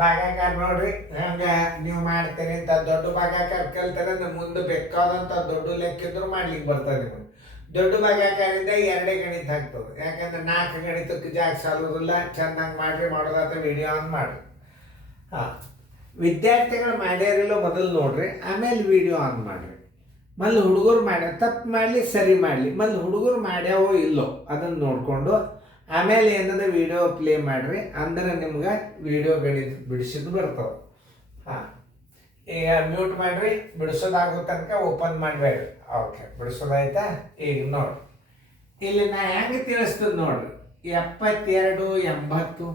ಭಾಗಾಕಾರ ನೋಡ್ರಿ ಹಂಗ ನೀವು ಮಾಡ್ತೀರಿ ಅಂತ ದೊಡ್ಡ ಭಾಗಾಕಾರ ಕಲ್ತಾರೆ ಅಂದ್ರೆ ಮುಂದೆ ಬೇಕಾದಂತ ದೊಡ್ಡ ಲೆಕ್ಕಿದ್ರು ಮಾಡ್ಲಿಕ್ಕೆ ಬರ್ತದೆ ನಿಮಗೆ. ದೊಡ್ಡ ಭಾಗಾಕಾರದಿಂದ ಎರಡೇ ಗಣಿತ ಆಗ್ತದೆ, ಯಾಕಂದ್ರೆ 4 ಗಣಿತಕ್ಕೆ ಜಾಗ ಸಾಲೋದಿಲ್ಲ. ಚೆನ್ನಾಗಿ ಮಾಡ್ರಿ, ಮಾಡೋದಾದ್ರೆ ವಿಡಿಯೋ ಆನ್ ಮಾಡ್ರಿ. ಹಾಂ, ವಿದ್ಯಾರ್ಥಿಗಳು ಮಾಡ್ಯಾರಿಲ್ಲೋ ಮೊದಲು ನೋಡ್ರಿ, ಆಮೇಲೆ ವಿಡಿಯೋ ಆನ್ ಮಾಡ್ರಿ. ಮೊದಲು ಹುಡುಗರು ಮಾಡ್ಯಾರ, ತಪ್ಪು ಮಾಡಲಿ ಸರಿ ಮಾಡಲಿ, ಮೊದಲು ಹುಡುಗರು ಮಾಡ್ಯಾವೋ ಇಲ್ಲೋ ಅದನ್ನು ನೋಡಿಕೊಂಡು ಆಮೇಲೆ ಏನದ ವಿಡಿಯೋ ಪ್ಲೇ ಮಾಡಿರಿ, ಅಂದ್ರೆ ನಿಮ್ಗೆ ವಿಡಿಯೋ ಗಣಿತ ಬಿಡಿಸಿದ್ದು ಬರ್ತವೆ. ಹಾಂ, ಈಗ ಮ್ಯೂಟ್ ಮಾಡಿರಿ, ಬಿಡಿಸೋದಾಗೋ ತನಕ ಓಪನ್ ಮಾಡಬೇಡ್ರಿ. ಓಕೆ, ಬಿಡಿಸೋದಾಯ್ತಾ? ಈಗ ನೋಡ್ರಿ, ಇಲ್ಲಿ ನಾ ಹೆಂಗೆ ತಿಳಿಸ್ತದೆ ನೋಡ್ರಿ. 72 80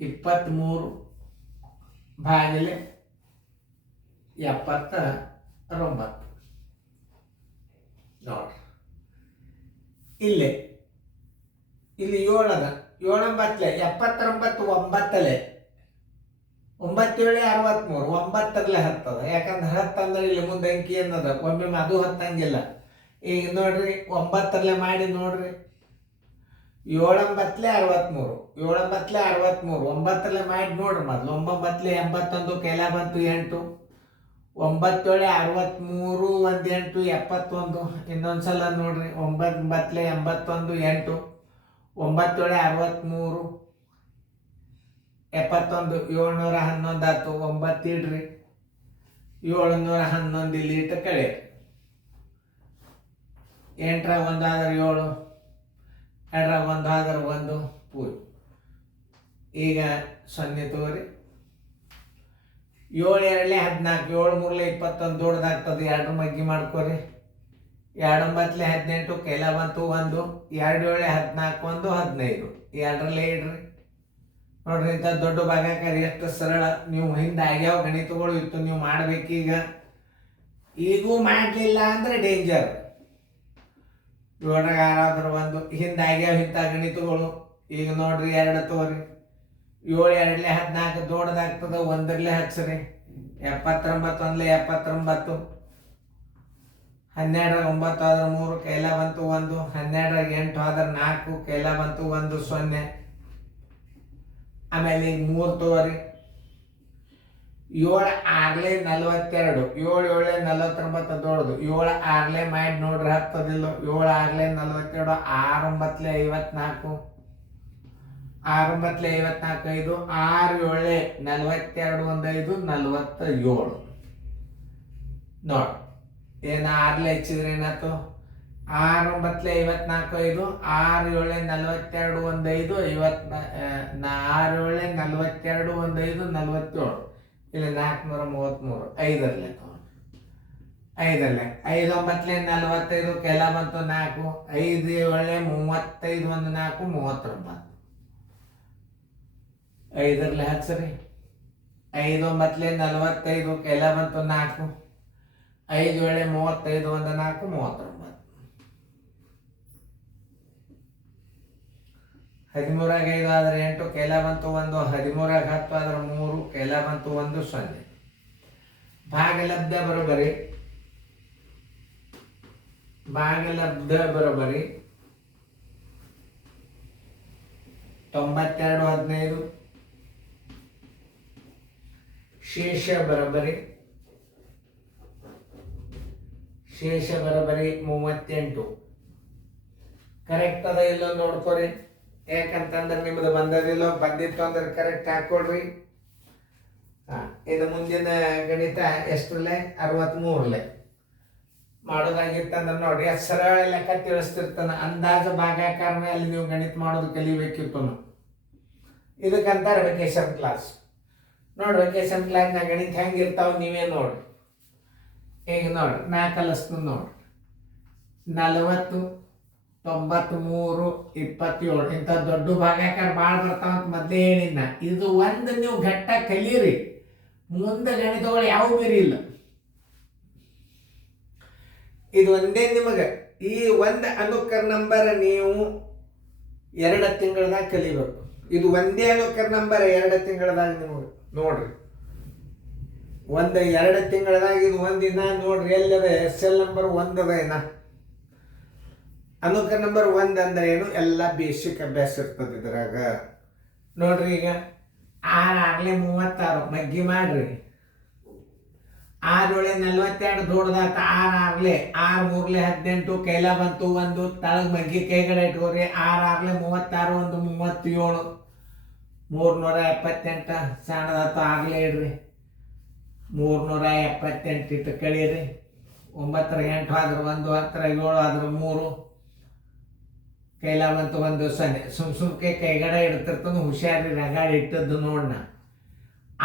23 ಭಾಗಿಲೆ 79 ನೋಡ್ರಿ. ಇಲ್ಲಿ 7 ಅದ, 7 9 79 9 9 7 63 9 10 ಅದ. ಯಾಕಂದ್ರೆ 10 ಅಂದ್ರೆ ಇಲ್ಲಿ ಮುಂದೆ ಅಂಕಿ ಏನದ, ಒಮ್ಮೆ ಅದು ಹತ್ತಂಗಿಲ್ಲ. ಈಗ ನೋಡ್ರಿ 9 ಮಾಡಿ ನೋಡ್ರಿ, 7 9 63 7 9 63 9 ಮಾಡಿ ನೋಡ್ರಿ. ಮೊದಲು 9 81 ಕೈಲ ಬಂತು 8 9 7 63 1 8 71. ಇನ್ನೊಂದ್ಸಲ ನೋಡ್ರಿ, 9 9 81 8 9 7 63 71 711 ಆಯ್ತು. 9 ಇಡ್ರಿ, 711 ಇಲ್ಲಿ ಇಟ್ಟು ಕಳೆಯಿರಿ. 8 1 ಆದ್ರೆ 7, 2 1 ಆದ್ರೆ 1 ಪೂಜ್. ಈಗ 0 ತಗೋರಿ. 7 2 14 7 3 21 ದೊಡ್ಡದಾಗ್ತದೆ. 2 ಮಗ್ಗಿ ಮಾಡ್ಕೋರಿ. 2 9 18 ಕೈಲ ಬಂತು 1 2 7 14 1 15 2 ಇಡ್ರಿ. ನೋಡ್ರಿ, ಇಂಥ ದೊಡ್ಡ ಭಾಗಾಕಾರ ಎಷ್ಟು ಸರಳ. ನೀವು ಹಿಂದೆ ಆಗ್ಯಾವ ಗಣಿತಗಳು ಇತ್ತು, ನೀವು ಮಾಡ್ಬೇಕೀಗ. ಈಗೂ ಮಾಡಲಿಲ್ಲ ಅಂದ್ರೆ ಡೇಂಜರ್. 7 ಯಾರಾದ್ರೂ 1 ಹಿಂದೆ ಆಗ್ಯಾವ ಇಂಥ ಗಣಿತಗಳು. ಈಗ ನೋಡ್ರಿ 2 ತಗೋರಿ. 7 2 14 ದೊಡ್ಡದಾಗ್ತದೆ, 1 ಹಚ್ಚ್ರಿ. 79 1 79 12 9 ಆದ್ರೆ 3 ಕೈಲ ಬಂತು 1 12 8 ಆದ್ರೆ 4 ಕೈಲ ಬಂತು 1 0. ಆಮೇಲೆ ಈಗ 3 ತಗೋರಿ. 7 6 42 7 7 49 ದೊಡ್ಡದು. 7 6 ಮಾಡಿ ನೋಡ್ರಿ, ಹತ್ತದಿಲ್ಲ. 7 6 42 6 9 54 6 9 54 5 6 7 42 1 5 47 ನೋಡಿ. ಏನು 6 ಹೆಚ್ಚಿದ್ರೆ ಏನಾಯ್ತು? 6 9 54 5 6 7 42 1 5 50 6 7 42 1 5 47. ಇಲ್ಲಿ 433 5 5 5 9 45 ಕೆಲ ಬಂತು 4 5 7 35 1 4 39 5 ಹಚ್ಚ್ರಿ. 5 9 45 ಕೆಲ ಬಂತು 4 5 7 35 1 4 39 13 5 ಆದ್ರೆ 8 ಕೆಲ ಬಂತು 1 13 10 ಆದ್ರೆ 3 ಕೆಲ ಬಂತು 1 0. ಭಾಗಲಬ್ಧ ಬರೋಬರಿ 92 15 ಶೇಷ ಬರೋಬರಿ 38. ಕರೆಕ್ಟ್ ಅದ ಇಲ್ಲೋ ನೋಡ್ಕೊರಿ. ಯಾಕಂತಂದ್ರೆ ನಿಮ್ದು ಬಂದದಿಲ್ಲೋ, ಬಂದಿತ್ತು ಅಂದ್ರೆ ಕರೆಕ್ಟ್ ಹಾಕೊಳ್ರಿ. ಇದು ಮುಂದಿನ ಗಣಿತ ಎಷ್ಟರಲ್ಲೇ 63 ಮಾಡೋದಾಗಿತ್ತಂದ್ರೆ ನೋಡಿ, ಸರಳ ಲೆಕ್ಕ ತಿಳಿಸ್ತಿರ್ತಾನೆ. ಅಂದಾಜು ಭಾಗಾಕಾರ ಮೇಲೆ ನೀವು ಗಣಿತ ಮಾಡೋದು ಕಲಿಬೇಕಿತ್ತು. ಇದಕ್ಕಂತಾರೆ ವೆಕೇಶನ್ ಕ್ಲಾಸ್. ನೋಡಿ, ವೆಕೇಶನ್ ಕ್ಲಾಸ್ನಾಗ ಗಣಿತ ಹೆಂಗಿರ್ತಾವ ನೀವೇ ನೋಡ್ರಿ. ಈಗ ನೋಡ್ರಿ, ನಾ ಕಲಿಸ್ತೀನಿ ನೋಡ್ರಿ. 40 93 27 ಇಂಥ ದೊಡ್ಡ ಭಾಗಾಕಾರ ಭಾಳ ಬರ್ತಾವಂತ ಮೊದಲೇ ಹೇಳಿನ. ಇದು ಒಂದು ನೀವು ಘಟ್ಟ ಕಲೀರಿ, ಮುಂದೆ ಗಣಿತಗಳು ಯಾವ ಬೇರೆ ಇಲ್ಲ. ಇದು ಒಂದೇ ನಿಮಗೆ. ಈ ಒಂದು ಅನುಕರ ನಂಬರ್ ನೀವು 2 ತಿಂಗಳದಾಗ ಕಲಿಬೇಕು. ಇದು ಒಂದೇ ಅನುಕರ ನಂಬರ್ 2 ತಿಂಗಳದಾಗ ನಿಮಗೆ ನೋಡ್ರಿ. 2 ತಿಂಗಳದಾಗ ಇದು ಒಂದಿನ ನೋಡ್ರಿ. ಎಲ್ಲದ SL ನಂಬರ್ 1 ಅದ. ಏನ ಅನುಕರ ನಂಬರ್ 1 ಅಂದ್ರೆ ಏನು? ಎಲ್ಲ ಬೇಸಿಕ್ ಅಭ್ಯಾಸ ಇರ್ತದೆ ಇದ್ರಾಗ. ನೋಡ್ರಿ, ಈಗ 6 36 ಮಗ್ಗಿ ಮಾಡ್ರಿ. 6 42 ದೊಡ್ಡದಾತ. 6 6 18 ಕೈಲ ಬಂತು 1 ತಳಗ್ ಮಗ್ಗಿ ಕೈಗಡೆ ಇಟ್ಕೋರಿ. 6 36 1 37 378 ಸಣ್ಣದಾತು. ಆಗ್ಲೇ ಇಡ್ರಿ 378 ಇಟ್ಟು ಕಳೀರಿ. 9 8 ಆದ್ರೆ 1 10 7 ಆದ್ರೆ 3 ಕೈಲ ಬಂತು 1 0. ಸುಮ್ಕೆ ಕೈಗಡೆ ಇಡ್ತಿರ್ತಾನೆ ಹುಷಾರಿ ರಗಾಡಿ ಇಟ್ಟದ್ದು ನೋಡೋಣ.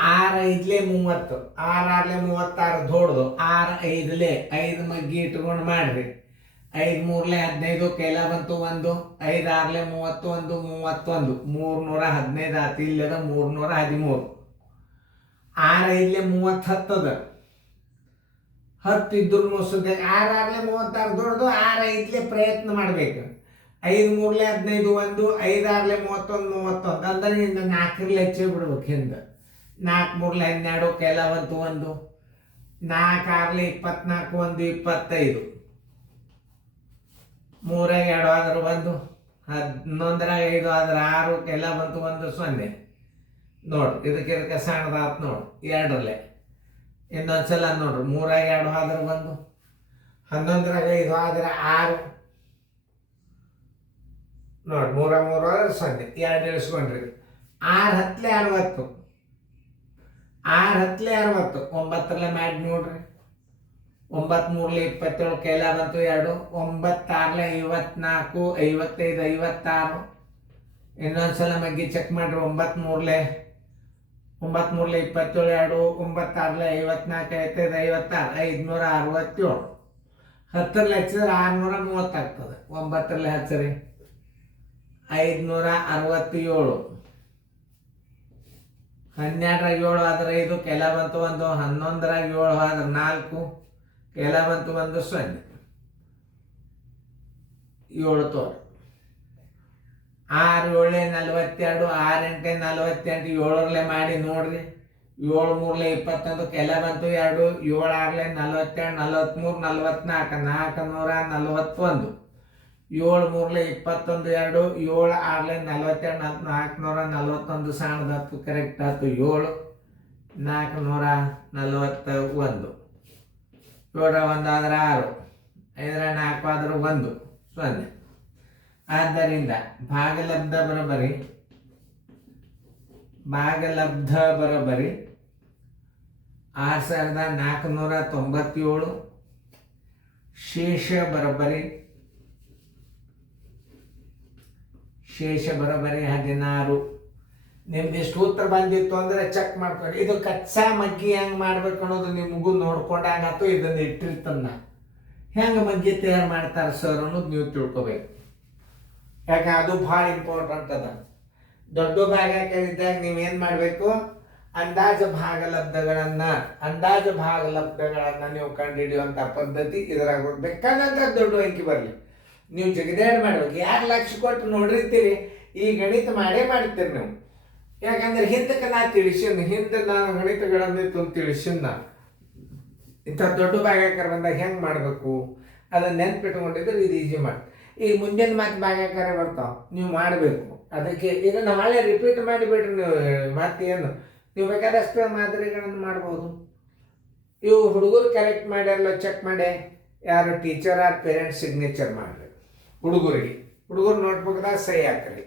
6 5 30 6 36 ದೊಡ್ಡದು. 6 5 5 ಮಗ್ಗಿ ಇಟ್ಕೊಂಡು ಮಾಡ್ರಿ. 5 3 15 ಕೈಲ ಬಂತು 1 5 6 31 31 315 ಆತು. ಇಲ್ಲದ 313. 6 5 30 ಹತ್ತದ 10 ಇದ್ರು ಸುದ್ದಿ. 6 6 36 ದೊಡ್ಡದು. 6 5 ಪ್ರಯತ್ನ ಮಾಡ್ಬೇಕು. 5 3 15 1 5 6 31 31 ಅಂದ್ರೆ ಇನ್ನು 4 ಹೆಚ್ಚೆ ಬಿಡ್ಬೇಕು ಹಿಂದೆ. 4 3 12 ಕೈಲ ಬಂತು 1 4 6 24 1 25 3 2 ಆದ್ರೆ 1 11 5 ಆದ್ರೆ 6 ಕೈಲ ಬಂತು 1 0. ನೋಡ್ರಿ ಇದಕ್ಕೆ ಸಣ್ಣದಾತ್ ನೋಡ್ರಿ 2 ಇನ್ನೊಂದ್ಸಲ ನೋಡ್ರಿ 3 2 ಆದ್ರೆ 1 11 5 ಆದ್ರೆ 6 ನೋಡಿ 3 3 ಆದ್ರೆ 0 2 ಇಳಿಸ್ಕೊಂಡ್ರಿ. 6 10 60 6 10 60 9 ಮಾಡಿ ನೋಡ್ರಿ. 9 3 27 ಕೈಲ ಬಂತು 2 9 6 54 55 56 ಇನ್ನೊಂದ್ಸಲ ಮಗ್ಗಿ ಚೆಕ್ ಮಾಡ್ರಿ. 9 3 27 2 9 6 54 55 56 567 10 ಹಚ್ಚಿದ್ರೆ 630 ಆಗ್ತದೆ. 9 ಹಚ್ಚಿರಿ 567 12 7 ಆದ್ರೆ 5 ಕೈಲ ಬಂತು 1 11 7 ಆದ್ರೆ 4 ಕೈಲ ಬಂತು 1 0 7 ತೋರಿ. 6 7 42 6 8 48 7 ಮಾಡಿ ನೋಡ್ರಿ. 7 3 21 ಕೈಲ ಬಂತು 2 7 6 42 43 44 441 7 3 21 2 7 6 42 441 ಸಣ್ಣದಾತು ಕರೆಕ್ಟ್ ಆಯ್ತು. 7 441 7 1 ಆದ್ರೆ 6 5 4 ಆದ್ರೆ 1 0. ಆದ್ದರಿಂದ ಭಾಗಲಬ್ಧ ಬರೋಬರಿ 6497. ಶೇಷ ಬರೋಬರಿ 16. ನಿಮ್ದು ಇಷ್ಟು ಉತ್ತರ ಬಂದಿತ್ತು ಅಂದ್ರೆ ಚೆಕ್ ಮಾಡ್ಕೊಳ್ಳಿ. ಇದು ಕಚ್ಚಾ ಮಗ್ಗಿ ಹೆಂಗೆ ಮಾಡ್ಬೇಕು ಅನ್ನೋದು ನಿಮಗೂ ನೋಡ್ಕೊಂಡಾಗತ್ತು. ಇದನ್ನು ಇಟ್ಟಿರ್ತನ್ನ ಹೆಂಗೆ ಮಗ್ಗಿ ತಯಾರು ಮಾಡ್ತಾರೆ ಸರ್ ಅನ್ನೋದು ನೀವು ತಿಳ್ಕೊಬೇಕು. ಯಾಕೆ ಅದು ಭಾಳ ಇಂಪಾರ್ಟೆಂಟ್ ಅದ. ದೊಡ್ಡ ಭಾಗಕ್ಕಿದ್ದಾಗ ನೀವೇನು ಮಾಡಬೇಕು, ಅಂದಾಜು ಭಾಗಲಬ್ಧಗಳನ್ನು ನೀವು ಕಂಡುಹಿಡಿಯುವಂಥ ಪದ್ಧತಿ ಇದ್ರಾಗ ಬೇಕಾದಂಥ ದೊಡ್ಡ ಅಂಕಿ ಬರಲಿ. ನೀವು ಜಗದೇಡ್ ಮಾಡ್ಬೇಕು. 2 ಲಕ್ಷ ಕೊಟ್ಟು ನೋಡಿರ್ತೀರಿ, ಈ ಗಣಿತ ಮಾಡೇ ಮಾಡ್ತೀರಿ ನೀವು. ಯಾಕಂದ್ರೆ ಹಿಂದಕ್ಕೆ ನಾನು ಹಿಂದೆ ನಾನು ಗಣಿತಗಳನ್ನು ತಿಳಿಸಿನ ಇಂಥ ದೊಡ್ಡ ಭಾಗಾಕಾರ ಬಂದಾಗ ಹೆಂಗೆ ಮಾಡಬೇಕು ಅದನ್ನು ನೆನ್ಪಿಟ್ಕೊಂಡಿದ್ರೆ ಇದು ಈಜಿ ಮಾಡಿ. ಈ ಮುಂದಿನ ಮಾತು ಭಾಗಾಕಾರ ಬರ್ತಾವೆ, ನೀವು ಮಾಡಬೇಕು. ಅದಕ್ಕೆ ಇದನ್ನು ನಾಳೆ ರಿಪೀಟ್ ಮಾಡಿಬಿಡ್ರಿ. ನೀವು ಮತ್ತೇನು ನೀವು ಬೇಕಾದಷ್ಟು ಮಾದರಿಗಳನ್ನು ಮಾಡ್ಬೋದು. ಇವು ಹುಡುಗರು ಕರೆಕ್ಟ್ ಮಾಡ್ಯಾರಲ್ಲ ಚೆಕ್ ಮಾಡಿ, ಯಾರು ಟೀಚರ್ ಆರ್ ಪೇರೆಂಟ್ಸ್ ಸಿಗ್ನೇಚರ್ ಮಾಡಿರಿ. ಹುಡುಗರು ನೋಟ್ಬುಕ್ದಾಗ ಸಹಿ ಹಾಕ್ರಿ.